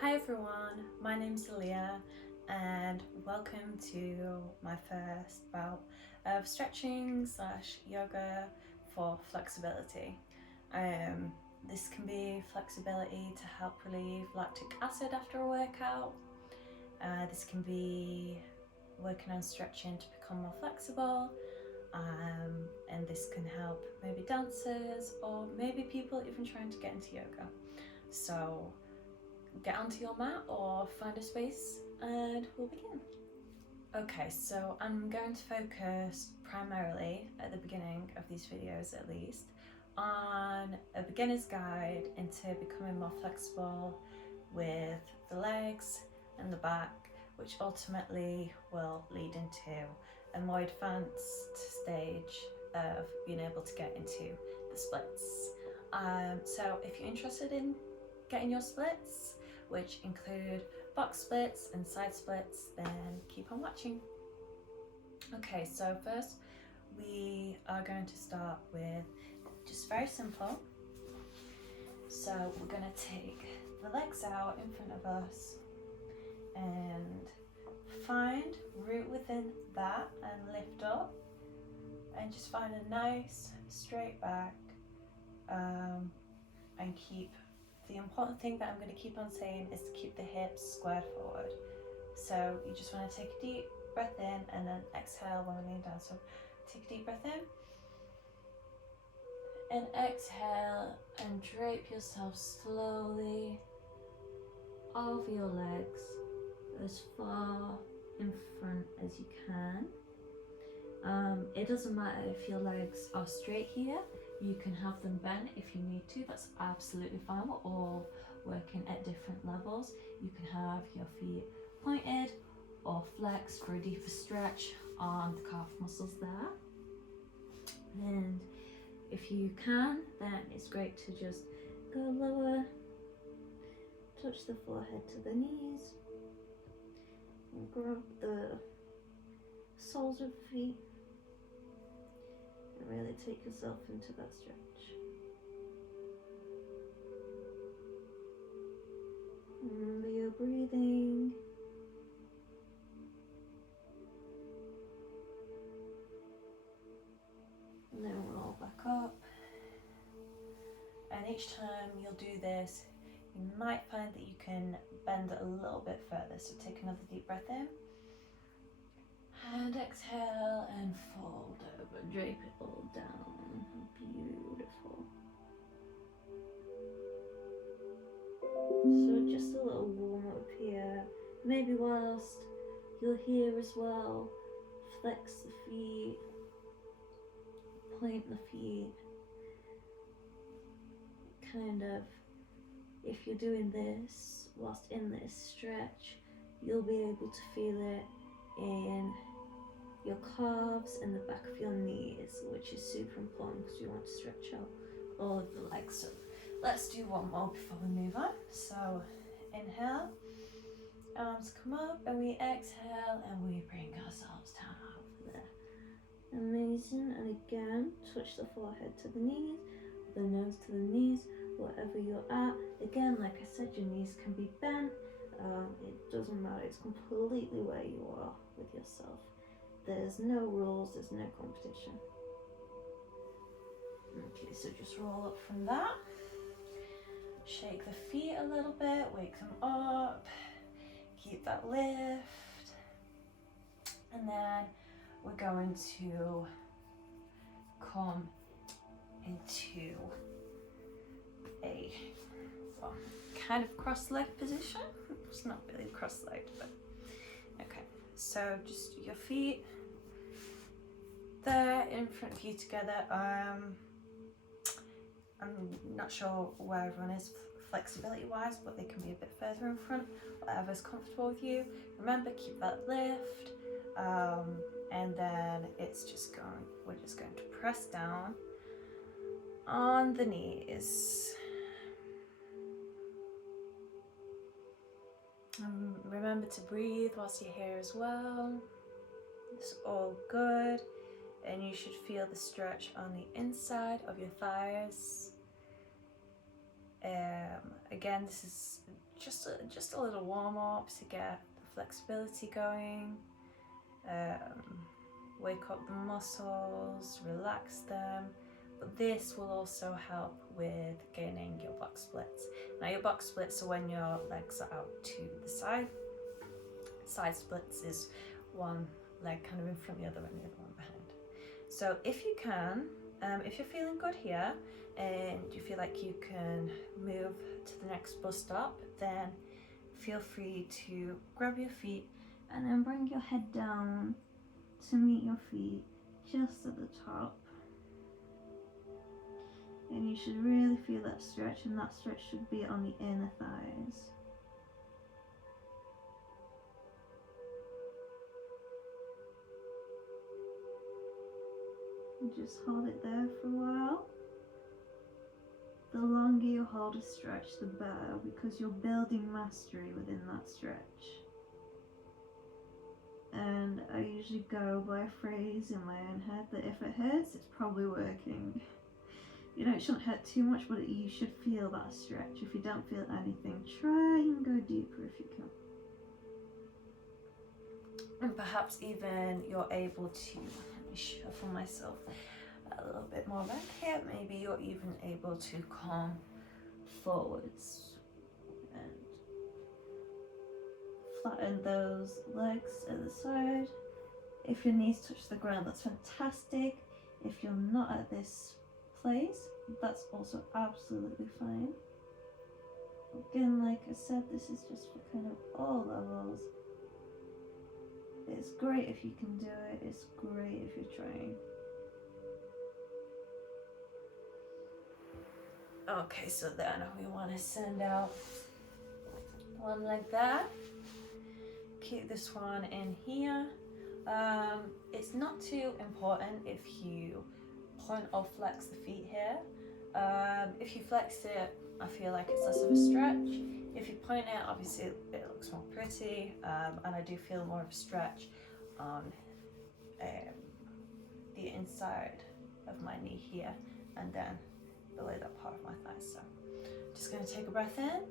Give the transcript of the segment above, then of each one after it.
Hi everyone, my name's Leah and welcome to my first bout of stretching slash yoga for flexibility. This can be flexibility to help relieve lactic acid after a workout. This can be working on stretching to become more flexible, and this can help maybe dancers or maybe people even trying to get into yoga. So get onto your mat or find a space and we'll begin. Okay, so I'm going to focus primarily at the beginning of these videos at least on a beginner's guide into becoming more flexible with the legs and the back, which ultimately will lead into a more advanced stage of being able to get into the splits. So if you're interested in getting your splits, which include box splits and side splits, then keep on watching. Okay, so first we are going to start with just very simple. So we're going to take the legs out in front of us and find root within that and lift up and just find a nice straight back, and keep. The important thing that I'm going to keep on saying is to keep the hips squared forward. So you just want to take a deep breath in and then exhale when we lean down. So take a deep breath in and exhale and drape yourself slowly over your legs as far in front as you can. It doesn't matter if your legs are straight here. You can have them bent if you need to, that's absolutely fine. We're all working at different levels. You can have your feet pointed or flexed for a deeper stretch on the calf muscles there. And if you can, then it's great to just go lower, touch the forehead to the knees, and grab the soles of the feet. And really take yourself into that stretch. Remember your breathing. And then roll back up. And each time you'll do this, you might find that you can bend it a little bit further. So take another deep breath in. And exhale and fold over, drape it all down. Beautiful. So just a little warm up here. Maybe whilst you're here as well, flex the feet, point the feet. Kind of, if you're doing this whilst in this stretch, you'll be able to feel it in your calves and the back of your knees, which is super important because you want to stretch out all of the legs. So let's do one more before we move on. So inhale, arms come up, and we exhale and we bring ourselves down over there. Amazing. And again, touch the forehead to the knees, the nose to the knees, wherever you're at. Again, like I said, your knees can be bent. It doesn't matter, it's completely where you are with yourself. There's no rules, there's no competition. Okay, so just roll up from that. Shake the feet a little bit, wake them up, keep that lift. And then we're going to come into a kind of cross-legged position. It's not really cross-legged, but okay. So just your feet there in front of you together. I'm not sure where everyone is flexibility wise, but they can be a bit further in front, whatever's comfortable with you. Remember, keep that lift, and then we're just going to press down on the knees. Remember to breathe whilst you're here as well. It's all good. And you should feel the stretch on the inside of your thighs. Again, this is just a little warm up to get the flexibility going, wake up the muscles, relax them. But this will also help with gaining your box splits. Now your box splits are when your legs are out to the side. Side splits is one leg kind of in front of the other and the other one behind. So if you can, if you're feeling good here and you feel like you can move to the next bus stop, then feel free to grab your feet and then bring your head down to meet your feet just at the top. And you should really feel that stretch, and that stretch should be on the inner thighs. And just hold it there for a while. The longer you hold a stretch, the better, because you're building mastery within that stretch. And I usually go by a phrase in my own head that if it hurts, it's probably working. You know, it shouldn't hurt too much, but you should feel that stretch. If you don't feel anything, try and go deeper if you can. And perhaps even you're able to, let me shuffle myself a little bit more back here. Maybe you're even able to come forwards and flatten those legs at the side. If your knees touch the ground, that's fantastic. If you're not at this place, that's also absolutely fine. Again, like I said, this is just for kind of all levels. It's great if you can do it, it's great if you're trying. Okay, so then we want to send out one like that. Keep this one in here. It's not too important if you point or flex the feet here. If you flex it, I feel like it's less of a stretch. If you point it, obviously it looks more pretty, and I do feel more of a stretch on the inside of my knee here, and then below that part of my thigh. So just going to take a breath in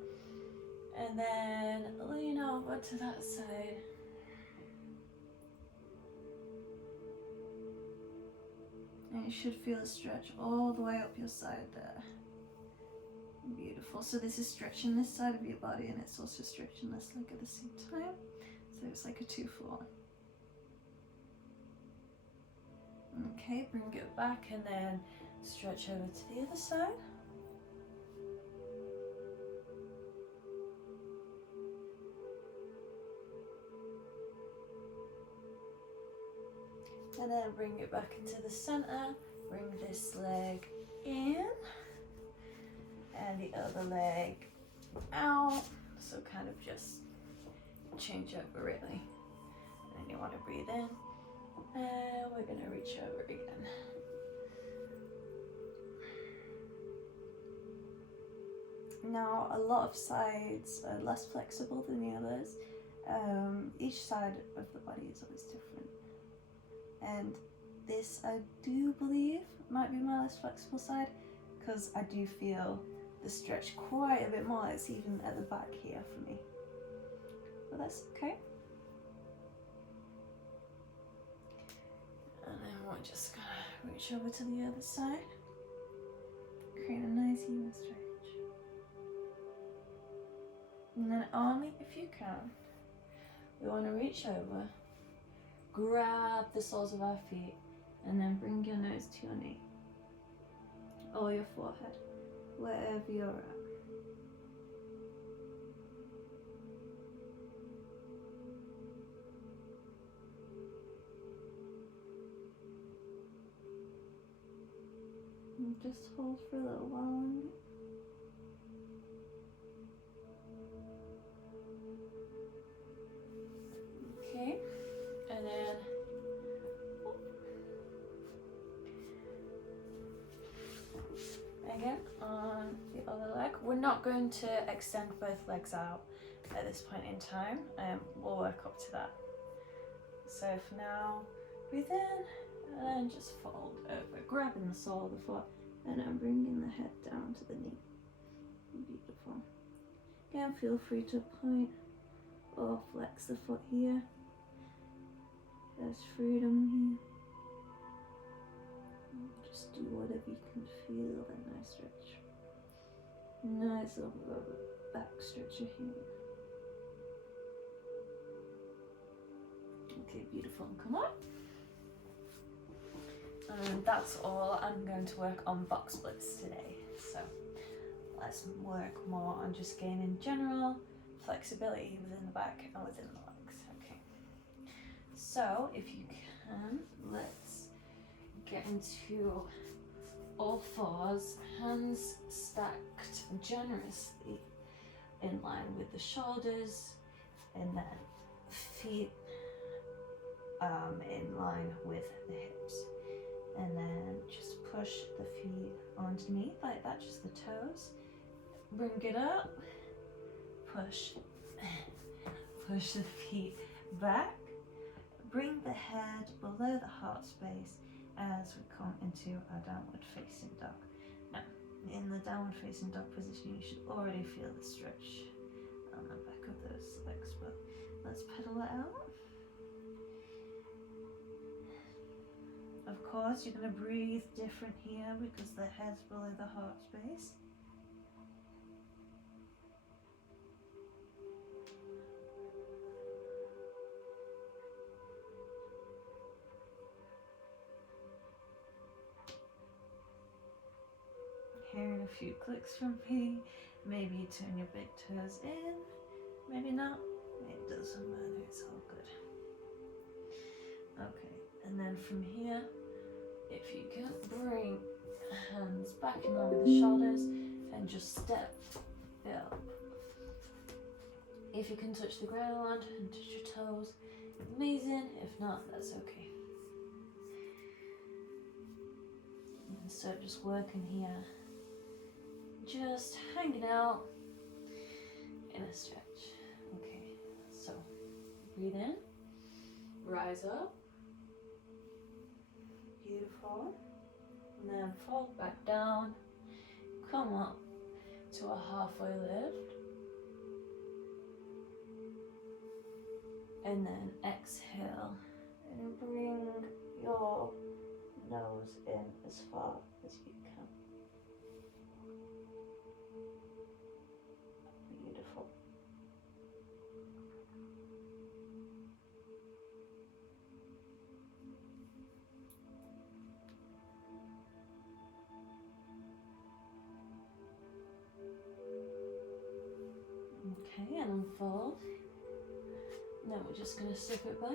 and then lean over to that side. And you should feel a stretch all the way up your side there. Beautiful. So this is stretching this side of your body, and it's also stretching this leg at the same time. So it's like a 2-for-1. Okay, bring it back and then stretch over to the other side. And then bring it back into the center. Bring this leg in and the other leg out. So kind of just change over really. And then you want to breathe in. And we're going to reach over again. Now, a lot of sides are less flexible than the others. Each side of the body is always different. And this, I do believe, might be my less flexible side, because I do feel the stretch quite a bit more. It's even at the back here for me. But that's okay. And then we're just gonna reach over to the other side. Create a nice even stretch. And then only if you can, we want to reach over, grab the soles of our feet, and then bring your nose to your knee. Or your forehead, wherever you're at. And just hold for a little while. Okay, and then again on the other leg. We're not going to extend both legs out at this point in time. We'll work up to that. So for now, breathe in and then just fold over, grabbing the sole of the foot and then bringing the head down to the knee. Beautiful. Again, feel free to point or flex the foot here. There's freedom here. Just do whatever you can feel, a nice stretch. Nice little back stretcher here. Okay, beautiful. Come on. And that's all I'm going to work on box splits today. So let's work more on just gaining general flexibility within the back and within the legs. Okay. So if you can, let's get into all fours, hands stacked generously in line with the shoulders, and then feet in line with the hips. And then just push the feet underneath like that, just the toes. Bring it up, push, push the feet back. Bring the head below the heart space as we come into our downward facing dog. Now, in the downward facing dog position, you should already feel the stretch on the back of those legs, but let's pedal it out. Of course, you're going to breathe different here because the head's below the heart space. Hearing a few clicks from me. Maybe you turn your big toes in, maybe not. It doesn't matter, it's all good. Okay, and then from here, if you can bring hands back in line with the shoulders and just step up. If you can touch the ground and touch your toes, amazing. If not, that's okay. And so just working here, just hanging out in a stretch. Okay, so breathe in, rise up. Beautiful. And then fold back down, come up to a halfway lift, and then exhale and bring your nose in as far as you can. Beautiful. Okay, and unfold. And then we're just going to slip it back.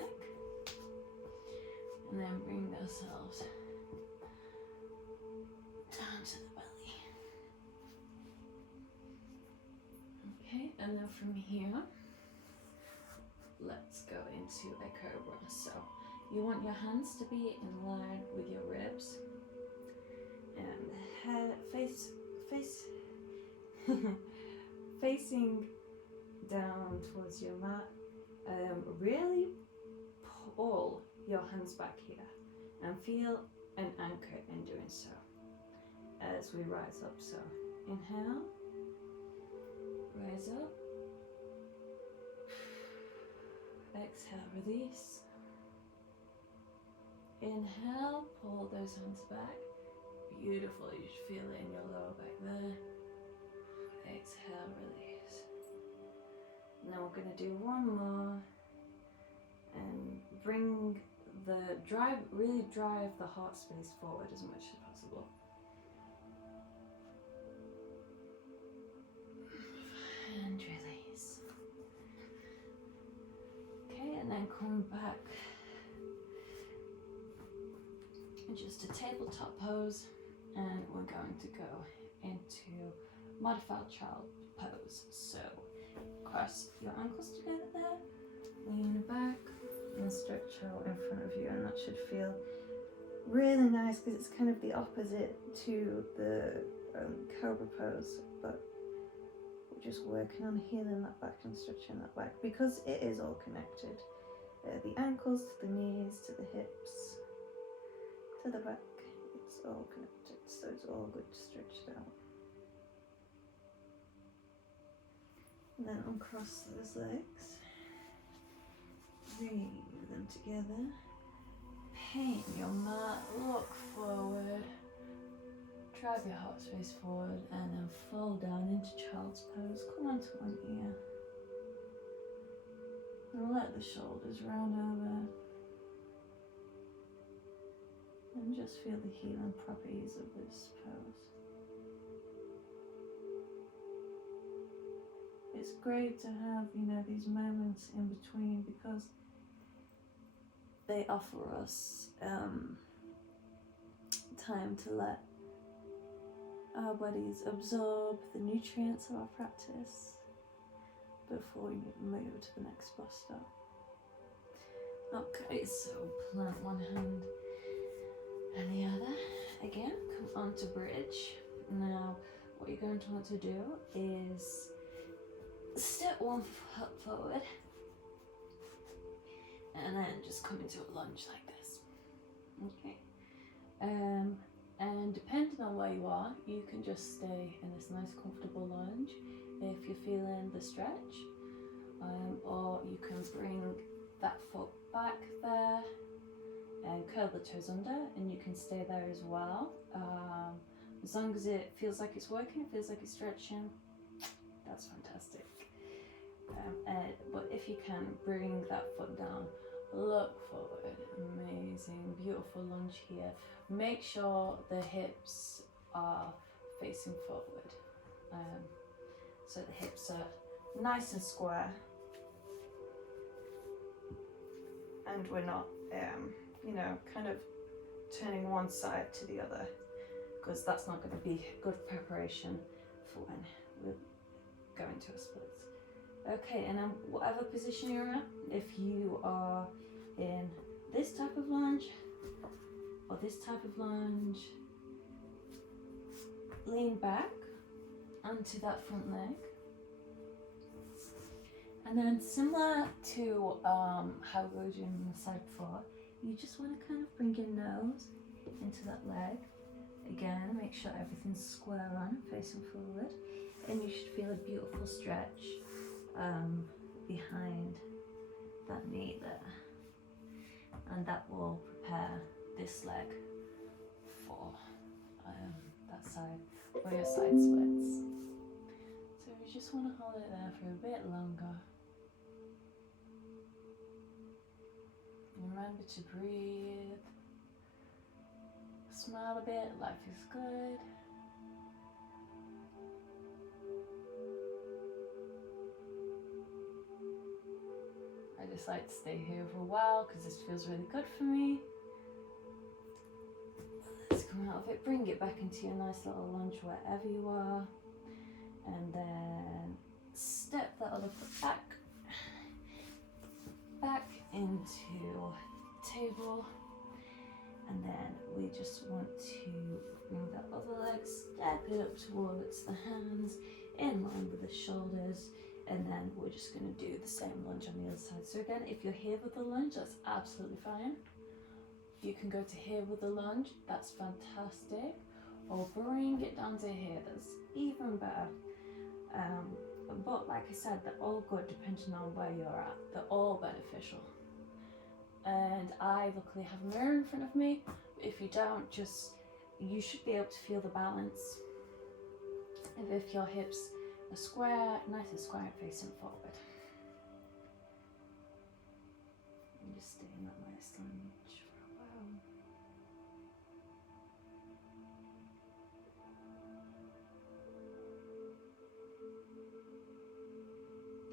And then bring ourselves down to the belly. Okay, and then from here, let's go into a cobra. So you want your hands to be in line with your ribs. And head facing down towards your mat. Really pull your hands back here and feel an anchor in doing so as we rise up. So inhale, rise up, exhale, release. Inhale, pull those hands back. Beautiful, you should feel it in your lower back there. Exhale, release. Now we're going to do one more and bring really drive the heart space forward as much as possible. And release. Okay, and then come back. Just a tabletop pose, and we're going to go into modified child pose. So cross your ankles together there, lean back and stretch out in front of you, and that should feel really nice because it's kind of the opposite to the cobra pose, but we're just working on healing that back and stretching that back because it is all connected. The ankles to the knees, to the hips, to the back, it's all connected, so it's all good to stretch it out. And then uncross those legs. Weave them together. Paint your mat, look forward. Drive your heart space forward and then fall down into child's pose. Come onto one ear. And let the shoulders round over. And just feel the healing properties of this pose. It's great to have, these moments in between because they offer us time to let our bodies absorb the nutrients of our practice before we move to the next bus stop. Okay, so plant one hand and the other. Again, come onto bridge. Now, what you're going to want to do is step one foot forward and then just come into a lunge like this. Okay. And depending on where you are, you can just stay in this nice comfortable lunge if you're feeling the stretch, or you can bring that foot back there and curl the toes under, and you can stay there as well. As long as it feels like it's working, feels like it's stretching, that's fantastic. But if you can, bring that foot down, look forward. Amazing, beautiful lunge here. Make sure the hips are facing forward, so the hips are nice and square, and we're not kind of turning one side to the other, because that's not going to be good preparation for when we're going to a splits. Okay, and then whatever position you're at, if you are in this type of lunge or this type of lunge, lean back onto that front leg. And then similar to how we were doing on the side before, you just want to kind of bring your nose into that leg. Again, make sure everything's square on, facing forward. And you should feel a beautiful stretch behind that knee there. And that will prepare this leg for that side, or your side splits. So you just want to hold it there for a bit longer. Remember to breathe. Smile a bit, life is good. I just like to stay here for a while because this feels really good for me. Let's come out of it, bring it back into your nice little lunge wherever you are. And then step that other foot back into table. And then we just want to bring that other leg, step it up towards the hands, in line with the shoulders, and then we're just going to do the same lunge on the other side. So again, if you're here with the lunge, that's absolutely fine. You can go to here with the lunge, that's fantastic. Or bring it down to here, that's even better. But like I said, they're all good depending on where you're at. They're all beneficial. And I luckily have a mirror in front of me. If you don't, you should be able to feel the balance. If your hips are square, nice and square, facing forward. And just stay in that nice lunge for a while.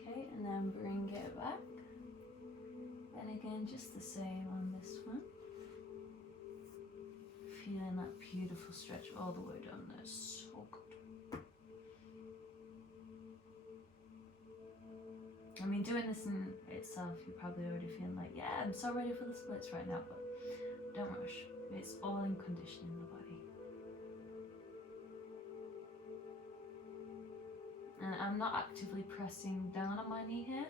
Okay, and then bring it back. And again, just the same on this one. Feeling that beautiful stretch all the way down there, so good. I mean, doing this in itself, you're probably already feeling like, yeah, I'm so ready for the splits right now, but don't rush. It's all in conditioning the body. And I'm not actively pressing down on my knee here.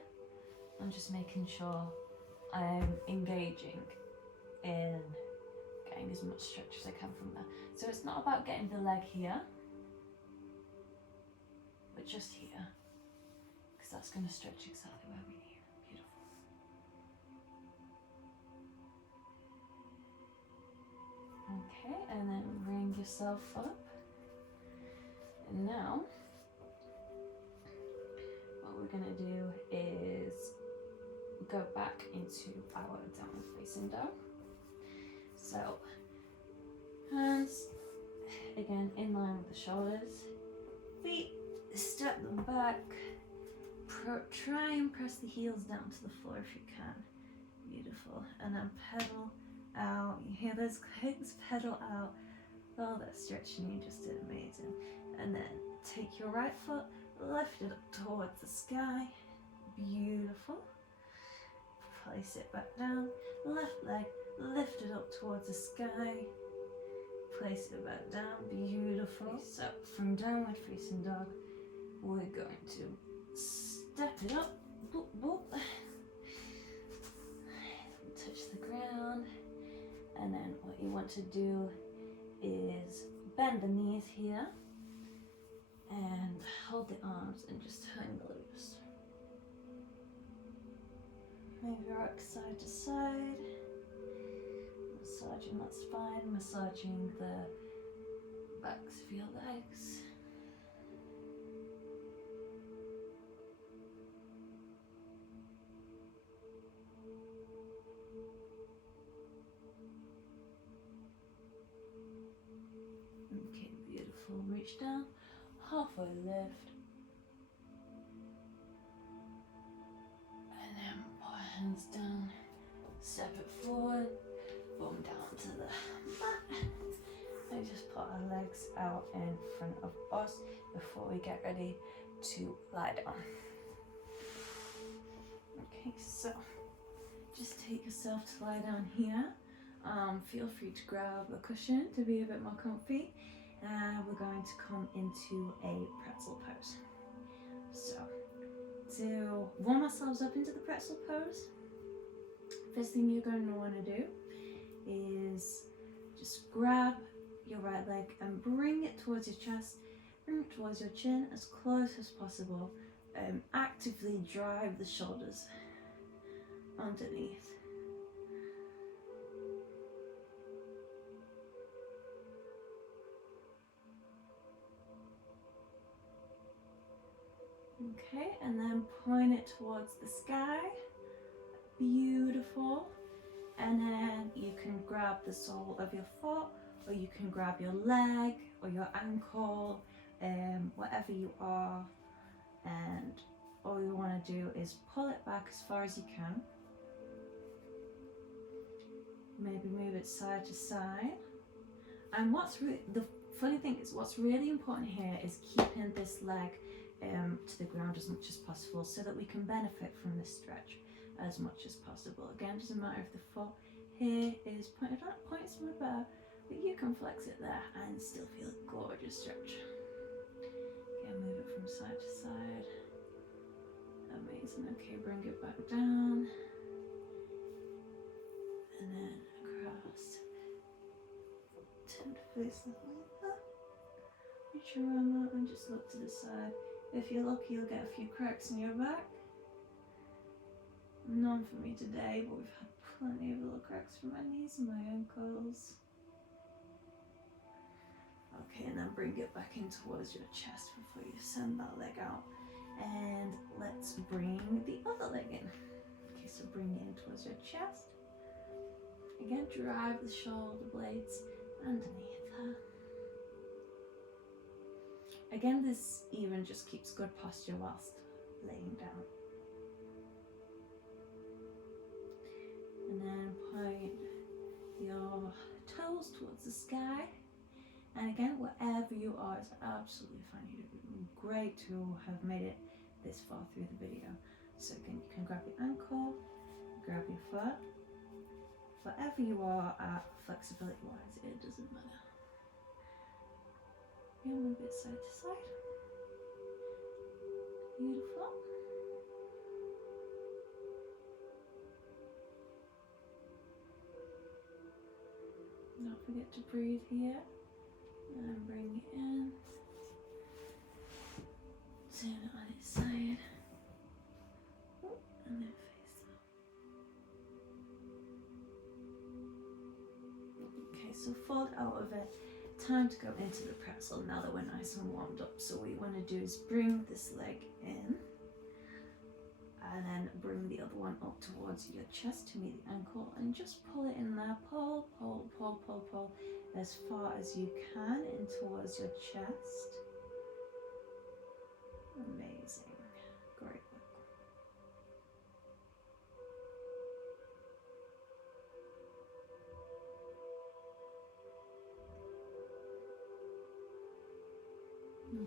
I'm just making sure I'm engaging in getting as much stretch as I can from there. So it's not about getting the leg here, but just here. Because because that's going to stretch exactly where we need. Beautiful. Okay, and then bring yourself up. And now, what we're going to do is go back into our downward facing dog. So, hands, again, in line with the shoulders. Feet, step them back. Try and press the heels down to the floor if you can. Beautiful. And then pedal out. You hear those clicks? Pedal out. Oh, that stretching you just did amazing. And then take your right foot, lift it up towards the sky. Beautiful. Place it back down. Left leg, lift it up towards the sky. Place it back down. Beautiful. So from downward facing dog, we're going to step it up. Boop, boop. Touch the ground. And then what you want to do is bend the knees here and hold the arms and just hang loose. Move your arms side to side. Massaging that spine, massaging the backs of your legs. Okay, beautiful. Reach down, halfway lift. And then put hands down, step it forward, boom down to the mat. And just put our legs out in front of us before we get ready to lie down. Okay, so just take yourself to lie down here. Feel free to grab a cushion to be a bit more comfy. We're going to come into a pretzel pose. So, to warm ourselves up into the pretzel pose, first thing you're going to want to do is just grab your right leg and bring it towards your chest, bring it towards your chin as close as possible. Actively drive the shoulders underneath. Okay, and then point it towards the sky. Beautiful. And then you can grab the sole of your foot, or you can grab your leg or your ankle, whatever you are, and all you want to do is pull it back as far as you can. Maybe move it side to side. And the funny thing is, what's really important here is keeping this leg to the ground as much as possible so that we can benefit from this stretch as much as possible. Again, doesn't matter if the foot here is pointed up, points from above, but you can flex it there and still feel a gorgeous stretch. Again, move it from side to side. Amazing. Okay, bring it back down. And then across. Turn to face the like that. Reach your arm out and just look to the side. If you're lucky, you'll get a few cracks in your back. None for me today, but we've had plenty of little cracks from my knees and my ankles. Okay, and then bring it back in towards your chest before you send that leg out. And let's bring the other leg in. Okay, so bring it in towards your chest. Again, drive the shoulder blades underneath her. Again, this even just keeps good posture whilst laying down. And then point your toes towards the sky. And again, wherever you are, it's absolutely fine. You're doing great to have made it this far through the video. So again, you can grab your ankle, grab your foot. Wherever you are at flexibility wise, it doesn't matter. Yeah, move it side to side. Beautiful. Don't forget to breathe here. And bring it in. Turn it on its side. Okay, so fold out of it. Time to go into the pretzel now that we're nice and warmed up. So what you want to do is bring this leg in and then bring the other one up towards your chest to meet the ankle and just pull it in there. Pull, pull, pull, pull, pull as far as you can in towards your chest. Amazing. Great work.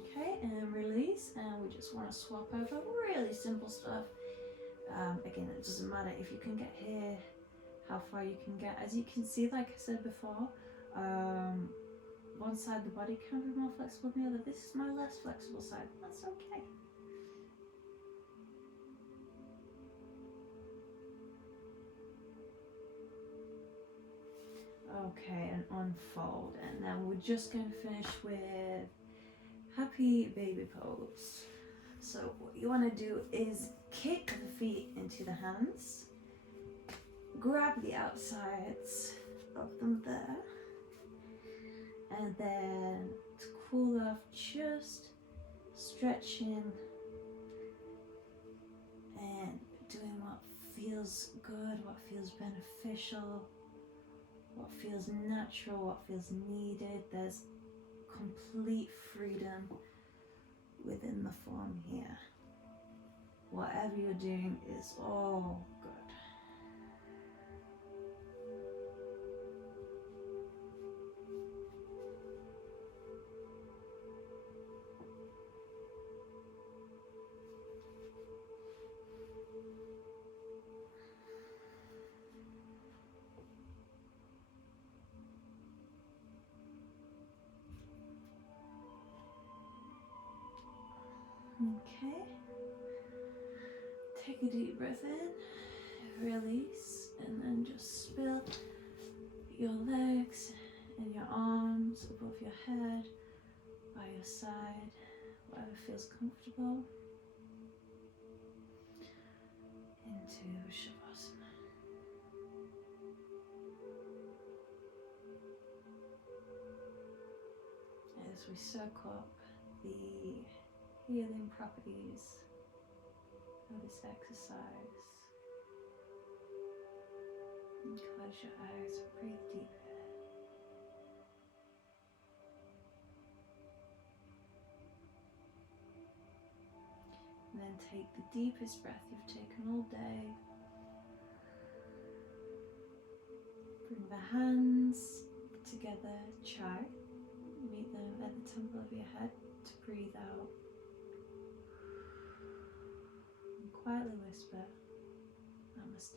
Okay, and release, and we just want to swap over. Really simple stuff. Again, it doesn't matter if you can get here, how far you can get. As you can see, like I said before, one side of the body can be more flexible than the other. This is my less flexible side. That's okay. Okay, and unfold, and then we're just going to finish with happy baby pose. So what you want to do is kick the feet into the hands, grab the outsides of them there, and then to cool off, just stretching and doing what feels good, what feels beneficial, what feels natural, what feels needed. There's complete freedom within the form here. Whatever you're doing is all good. Okay, take a deep breath in, release, and then just spill your legs and your arms above your head, by your side, whatever feels comfortable, into Shavasana. As we soak up the healing properties of this exercise, and close your eyes and breathe deep. And then take the deepest breath you've taken all day. Bring the hands together, chai. Meet them at the temple of your head to breathe out. And quietly whisper, Namaste.